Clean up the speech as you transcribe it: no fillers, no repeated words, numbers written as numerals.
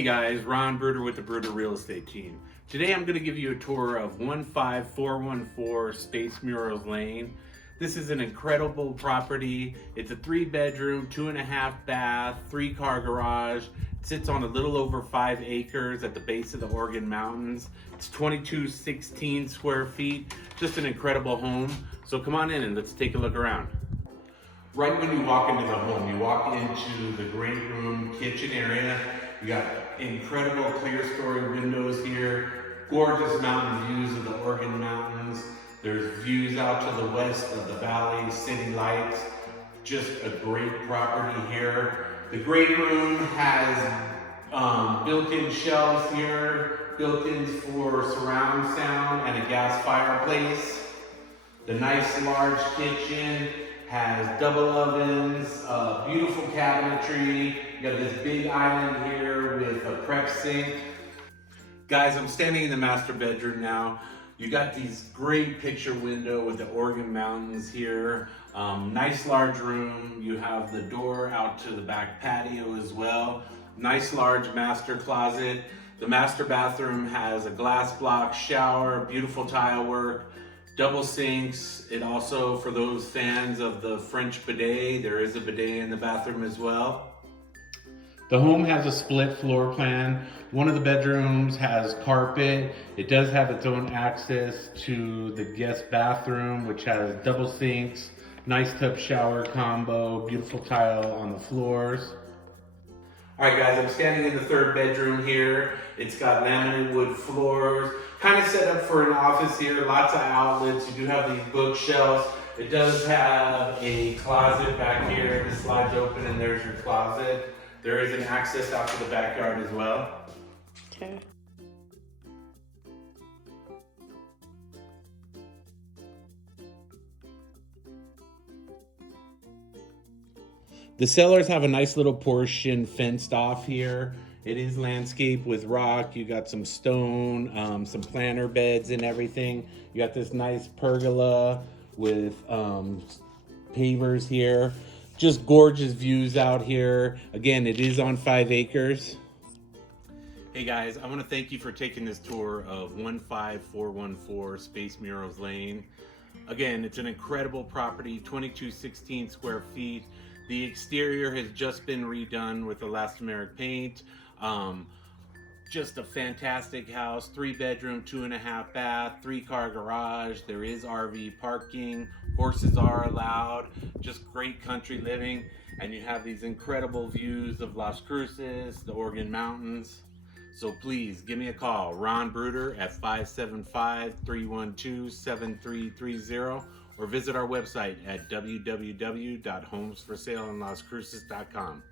Hey guys, Ron Bruder with the Bruder Real Estate Team. Today I'm going to give you a tour of 15414 Space Murals Lane. This is an incredible property. It's a 3-bedroom, 2.5 bath, 3-car garage. It sits on a little over 5 acres at the base of the Oregon Mountains. It's 2216 square feet. Just an incredible home. So come on in and let's take a look around. Right when you walk into the home, you walk into the great room kitchen area. You got incredible clerestory windows here, gorgeous mountain views of the Oregon Mountains. There's views out to the west of the valley, city lights. Just a great property here. The great room has built-in shelves here, built-ins for surround sound, and a gas fireplace. The nice large kitchen has double ovens, beautiful cabinetry. You got this big island here with a prep sink. Guys, I'm standing in the master bedroom now. You got these great picture window with the Oregon Mountains here. Nice large room. You have the door out to the back patio as well. Nice large master closet. The master bathroom has a glass block shower, beautiful tile work, double sinks. It also, for those fans of the French bidet, there is a bidet in the bathroom as well. The home has a split floor plan. One of the bedrooms has carpet. It does have its own access to the guest bathroom, which has double sinks, nice tub shower combo, beautiful tile on the floors. All right guys, I'm standing in the 3rd bedroom here. It's got laminate wood floors, kind of set up for an office here, lots of outlets. You do have these bookshelves. It does have a closet back here. This slides open and there's your closet. There is an access out to the backyard as well. Okay. The cellars have a nice little portion fenced off here. It is landscape with rock. You got some stone, some planter beds and everything. You got this nice pergola with pavers here. Just gorgeous views out here. Again, it is on 5 acres. Hey guys, I want to thank you for taking this tour of 15414 Space Murals Lane. Again, it's an incredible property, 2216 square feet. The exterior has just been redone with elastomeric paint. Just a fantastic house, 3-bedroom, 2.5 bath, 3-car garage. There is RV parking, horses are allowed, just great country living. And you have these incredible views of Las Cruces, the Oregon Mountains. So please give me a call, Ron Bruder at 575-312-7330, or visit our website at www.homesforsaleInLasCruces.com.